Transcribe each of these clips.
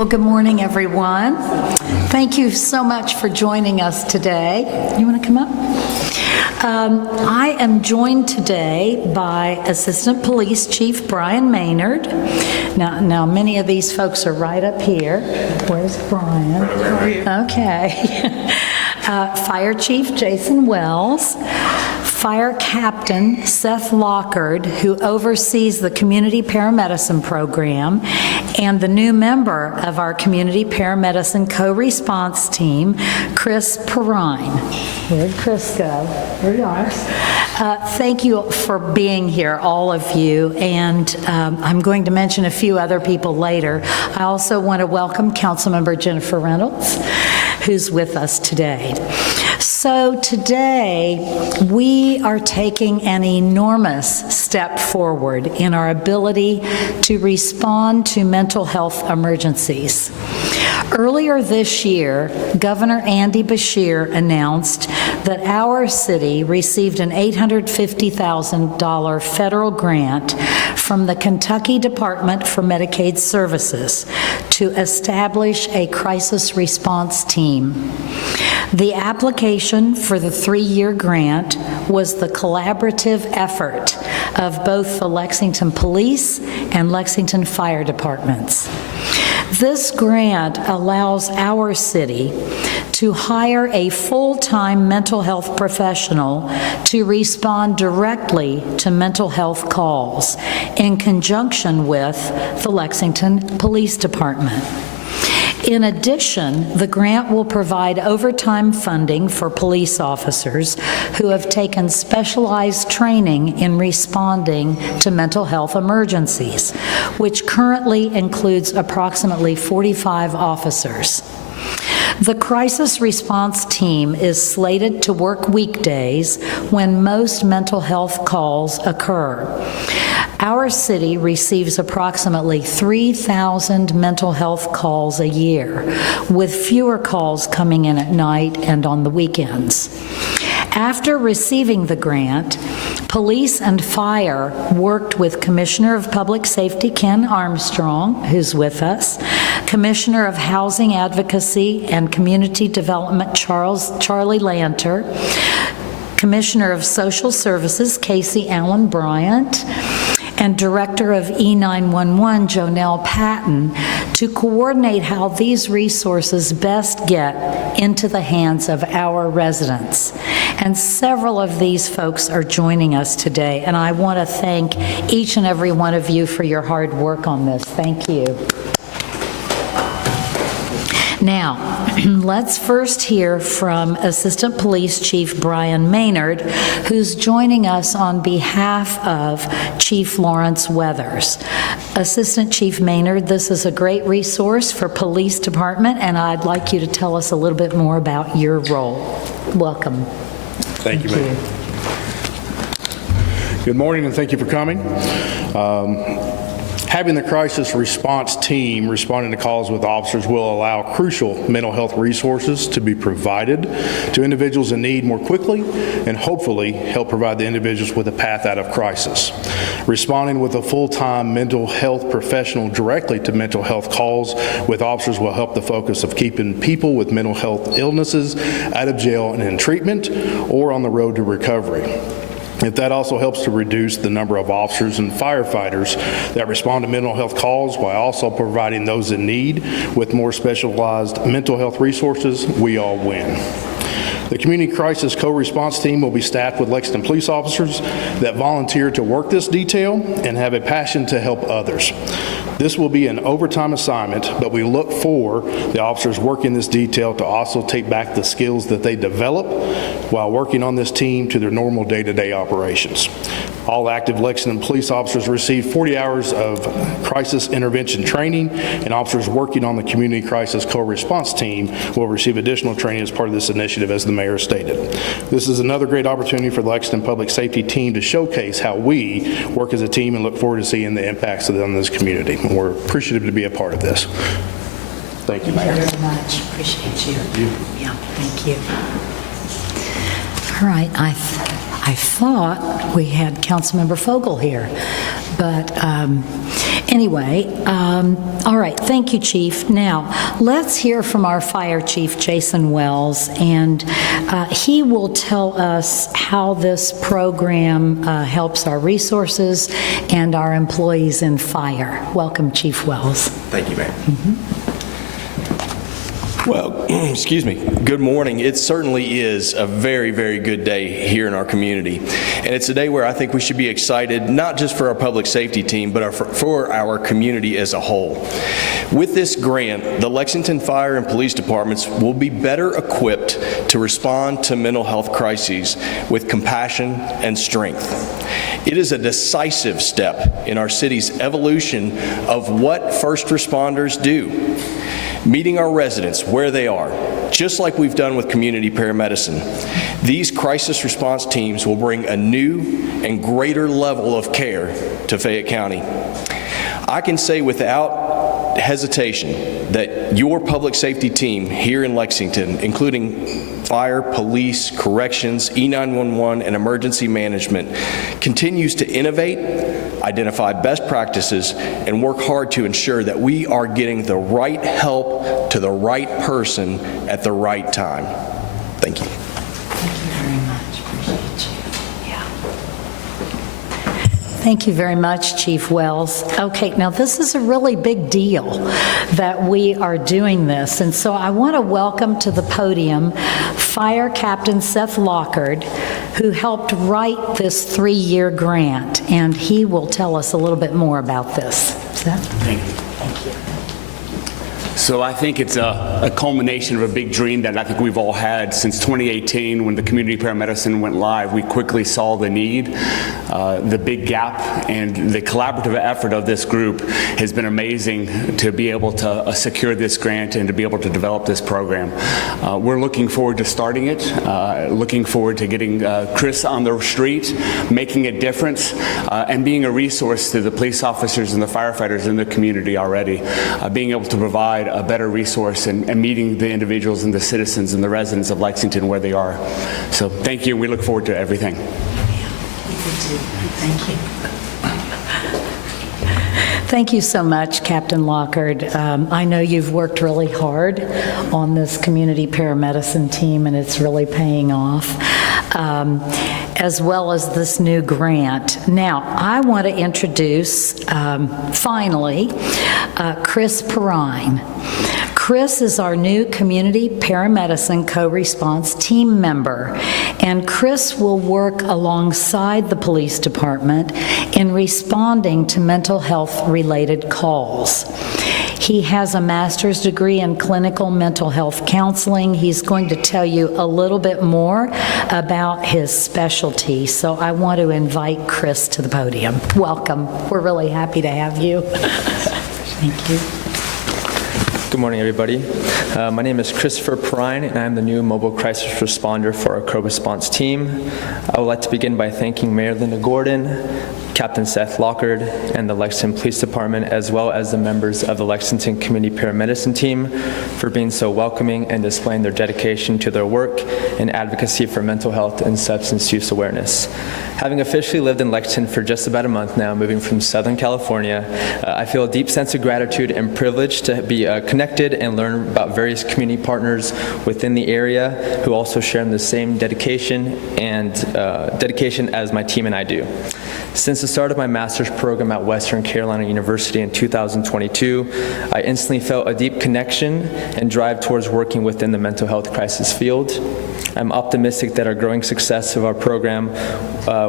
Well, good morning, everyone. Thank you so much for joining us today. You want to come up? I am joined today by Assistant Police Chief Brian Maynard. Now, many of these folks are right up here. Where's Brian? Okay. Fire Chief Jason Wells. Fire Captain Seth Lockard, who oversees the Community Paramedicine Program, and the new member of our Community Paramedicine Co-Response Team, Chris Perrine. Where'd Chris go? There you are. Thank you for being here, all of you, and I'm going to mention a few other people later. I also want to welcome Councilmember Jennifer Reynolds, who's with us today. So today, we are taking an enormous step forward in our ability to respond to mental health emergencies. Earlier this year, Governor Andy Beshear announced that our city received an $850,000 federal grant from the Kentucky Department for Medicaid Services to establish a crisis response team. The application for the 3-year grant was the collaborative effort of both the Lexington Police and Lexington Fire Departments. This grant allows our city to hire a full-time mental health professional to respond directly to mental health calls in conjunction with the Lexington Police Department. In addition, the grant will provide overtime funding for police officers who have taken specialized training in responding to mental health emergencies, which currently includes approximately 45 officers. The crisis response team is slated to work weekdays when most mental health calls occur. Our city receives approximately 3,000 mental health calls a year, with fewer calls coming in at night and on the weekends. After receiving the grant, police and fire worked with Commissioner of Public Safety Ken Armstrong, who's with us, Commissioner of Housing Advocacy and Community Development Charlie Lanter, Commissioner of Social Services Casey Allen Bryant, and Director of E911, Jonelle Patton, to coordinate how these resources best get into the hands of our residents. And several of these folks are joining us today, and I want to thank each and every one of you for your hard work on this. Thank you. Now, let's first hear from Assistant Police Chief Brian Maynard, who's joining us on behalf of Chief Lawrence Weathers. Assistant Chief Maynard, this is a great resource for police department, and I'd like you to tell us a little bit more about your role. Welcome. Thank you, ma'am. Good morning, and thank you for coming. Having the crisis response team responding to calls with officers will allow crucial mental health resources to be provided to individuals in need more quickly and hopefully help provide the individuals with a path out of crisis. Responding with a full-time mental health professional directly to mental health calls with officers will help the focus of keeping people with mental health illnesses out of jail and in treatment or on the road to recovery. If that also helps to reduce the number of officers and firefighters that respond to mental health calls while also providing those in need with more specialized mental health resources, we all win. The Community Crisis Co-Response Team will be staffed with Lexington police officers that volunteer to work this detail and have a passion to help others. This will be an overtime assignment, but we look for the officers working this detail to also take back the skills that they develop while working on this team to their normal day-to-day operations. All active Lexington police officers receive 40 hours of crisis intervention training, and officers working on the Community Crisis Co-Response Team will receive additional training as part of this initiative, as the mayor stated. This is another great opportunity for the Lexington Public Safety team to showcase how we work as a team and look forward to seeing the impacts of them in this community. And we're appreciative to be a part of this. Thank you, Mayor. Thank you very much. Appreciate you. Yeah, thank you. All right, I thought we had Councilmember Fogel here. But anyway, all right, thank you, Chief. Now, let's hear from our Fire Chief, Jason Wells, and he will tell us how this program helps our resources and our employees in fire. Welcome, Chief Wells. Thank you, Mayor. Well, excuse me. Good morning. It certainly is a very, very good day here in our community. And it's a day where I think we should be excited, not just for our public safety team, but for our community as a whole. With this grant, the Lexington Fire and Police Departments will be better equipped to respond to mental health crises with compassion and strength. It is a decisive step in our city's evolution of what first responders do. Meeting our residents where they are, just like we've done with community paramedicine. These crisis response teams will bring a new and greater level of care to Fayette County. I can say without hesitation that your public safety team here in Lexington, including fire, police, corrections, E911, and emergency management, continues to innovate, identify best practices, and work hard to ensure that we are getting the right help to the right person at the right time. Thank you. Thank you very much. Appreciate you. Yeah. Thank you very much, Chief Wells. Okay, now this is a really big deal that we are doing this, and so I want to welcome to the podium Fire Captain Seth Lockard, who helped write this 3-year grant, and he will tell us a little bit more about this. Seth? Thank you. So I think it's a culmination of a big dream that I think we've all had since 2018 when the community paramedicine went live. We quickly saw the need, the big gap, and the collaborative effort of this group has been amazing to be able to secure this grant and to be able to develop this program. We're looking forward to starting it, looking forward to getting Chris on the street, making a difference, and being a resource to the police officers and the firefighters in the community already, being able to provide a better resource and meeting the individuals and the citizens and the residents of Lexington where they are. So thank you. We look forward to everything. Thank you. Thank you so much, Captain Lockard. I know you've worked really hard on this community paramedicine team, and it's really paying off, as well as this new grant. Now, I want to introduce, finally, Chris Perrine. Chris is our new community paramedicine co-response team member, and Chris will work alongside the police department in responding to mental health-related calls. He has a master's degree in clinical mental health counseling. He's going to tell you a little bit more about his specialty, so I want to invite Chris to the podium. Welcome. We're really happy to have you. Thank you. Good morning, everybody. My name is Christopher Perrine, and I'm the new mobile crisis responder for our co-response team. I would like to begin by thanking Mayor Linda Gordon, Captain Seth Lockard, and the Lexington Police Department, as well as the members of the Lexington Community Paramedicine team for being so welcoming and displaying their dedication to their work and advocacy for mental health and substance use awareness. Having officially lived in Lexington for just about a month now, moving from Southern California, I feel a deep sense of gratitude and privilege to be connected and learn about various community partners within the area who also share the same dedication as my team and I do. Since the start of my master's program at Western Carolina University in 2022, I instantly felt a deep connection and drive towards working within the mental health crisis field. I'm optimistic that our growing success of our program,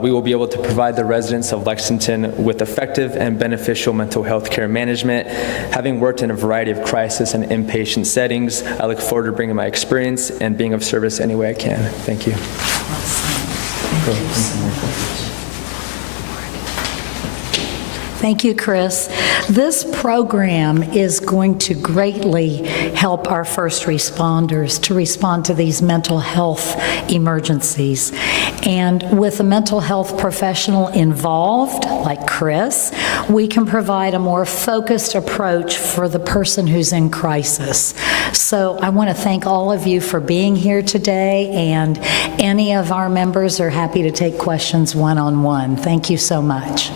we will be able to provide the residents of Lexington with effective and beneficial mental health care management. Having worked in a variety of crisis and inpatient settings, I look forward to bringing my experience and being of service any way I can. Thank you. Thank you so much. Thank you, Chris. This program is going to greatly help our first responders to respond to these mental health emergencies. And with a mental health professional involved, like Chris, we can provide a more focused approach for the person who's in crisis. So I want to thank all of you for being here today, and any of our members are happy to take questions one-on-one. Thank you so much.